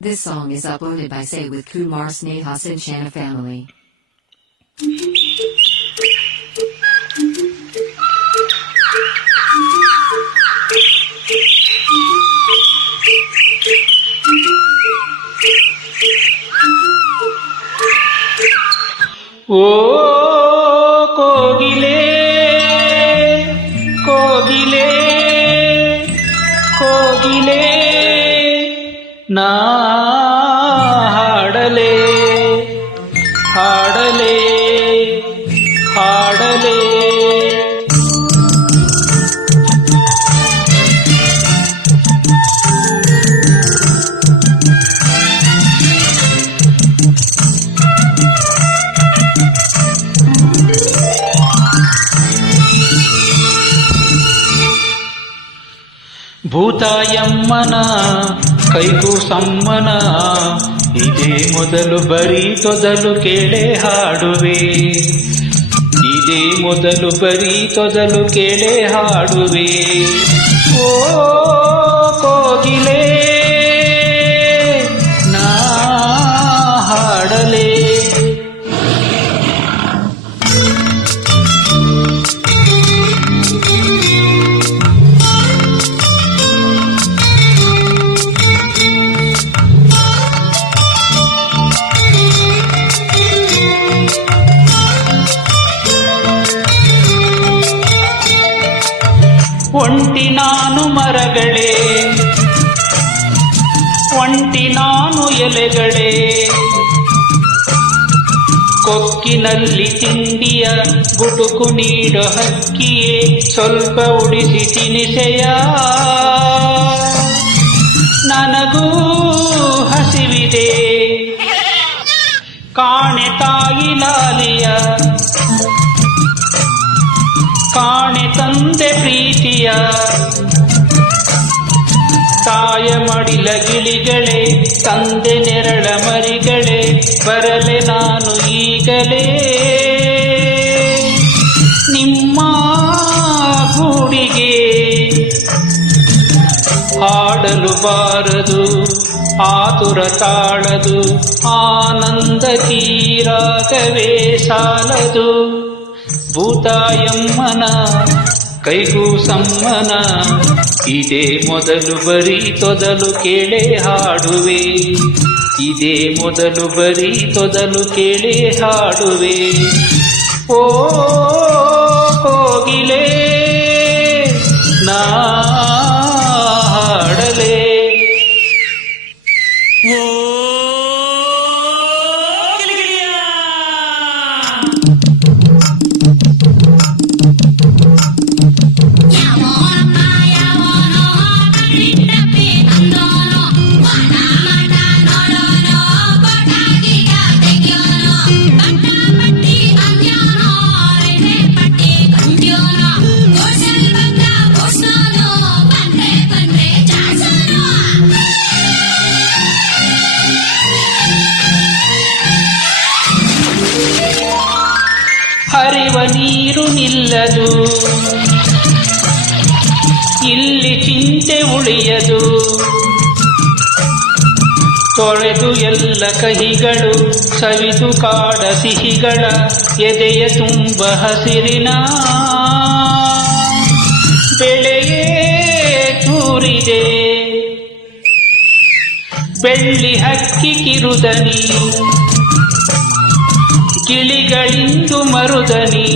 This song is uploaded by Say with Kumar Sneha Sinchana family. ಓ ಕೋಗಿಲೆ ಕೋಗಿಲೆ ಕೋಗಿಲೆ ನಾ ಹಾಡಲೆ ಹಾಡಲೆ ಹಾಡಲೆ ಭೂತಾಯಮ್ಮನ ಕೈಗೂ ಸಮ್ಮನ ಇದೇ ಮೊದಲು ಬರೀ ತೊದಲು ಕೇಳೆ ಹಾಡುವೆ ಇದೇ ಮೊದಲು ಬರೀ ತೊದಲು ಕೇಳೆ ಹಾಡುವೆ ಓ ಕೋಗಿಲೆ ನಾ ಹಾಡಲೆ ಒಂಟಿ ನಾನು ಮರಗಳೇ ಒಂಟಿ ನಾನು ಎಲೆಗಳೇ ಕೊಕ್ಕಿನಲ್ಲಿ ತಿಂಡಿಯ ಗುಟುಕು ನೀಡೋ ಹಕ್ಕಿಯೇ ಸ್ವಲ್ಪ ಉಡಿಸಿ ತಿನಿಸೆಯ ನನಗೂ ಹಸಿವಿದೆ ಕಾಣೆ ತಾಯಿ ಲಾಲಿಯ ಕಾಣೆ ತಂದೆ ಪ್ರೀತಿಯ ತಾಯ ಮಡಿಲ ಗಿಳಿಗಳೇ ತಂದೆ ನೆರಳ ಮರಿಗಳೇ ಬರಲೆ ನಾನು ಈಗಲೇ ನಿಮ್ಮ ಗೂಡಿಗೆ ಹಾಡಲು ಬಾರದು ಆತುರ ತಾಳದು ಆನಂದ ತೀರಾಗವೇ ಸಾಲದು ಭೂತಾಯಮ್ಮನ ಕೈಗೂ ಸಮ್ಮನ ಇದೇ ಮೊದಲು ಬರೀ ತೊದಲು ಕೇಳೆ ಹಾಡುವೆ ಇದೇ ಮೊದಲು ಬರೀ ತೊದಲು ಕೇಳೆ ಹಾಡುವೆ ಓ ಕೋಗಿಲೆ ನಾ ಹಾಡಲೆ ಓ ಹರಿವ ನೀರು ನಿಲ್ಲದು ಇಲ್ಲಿ ಚಿಂತೆ ಉಳಿಯದು ತೊಳೆದು ಎಲ್ಲ ಕಹಿಗಳು ಸವಿದು ಕಾಡ ಸಿಹಿಗಳ ಎದೆಯ ತುಂಬ ಹಸಿರಿನ ಬೆಳೆಯೇ ತೂರಿದೆ ಬೆಳ್ಳಿ ಹಕ್ಕಿ ಕಿರುದನಿ ಗಿಳಿಗಳಿಂದು ಮರುದನಿ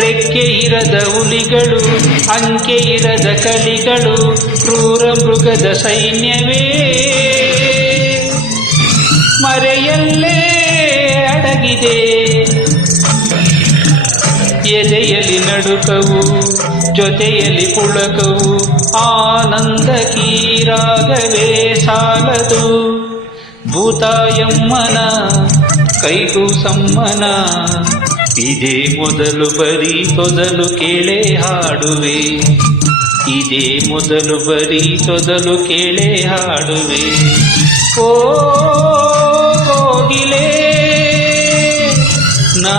ರೆಕ್ಕೆ ಇರದ ಹುಲಿಗಳು ಅಂಕೆ ಇರದ ಕಲಿಗಳು ಕ್ರೂರ ಮೃಗದ ಸೈನ್ಯವೇ ಮರೆಯಲ್ಲೇ ಅಡಗಿದೆ ಎದೆಯಲ್ಲಿ ನಡುಕವು ಜೊತೆಯಲ್ಲಿ ಪುಳಕವು ಆನಂದ ಕೀರಾಗವೇ ಸಾಲದು ಭೂತಾಯಮ್ಮನ ಕೈಗೂ ಸಮ್ಮನ ಇದೇ ಮೊದಲು ಬರೀ ತೊದಲು ಕೇಳೆ ಹಾಡುವೆ ಇದೇ ಮೊದಲು ಬರೀ ತೊದಲು ಕೇಳೆ ಹಾಡುವೆ ಓ ಕೋಗಿಲೆ ನಾ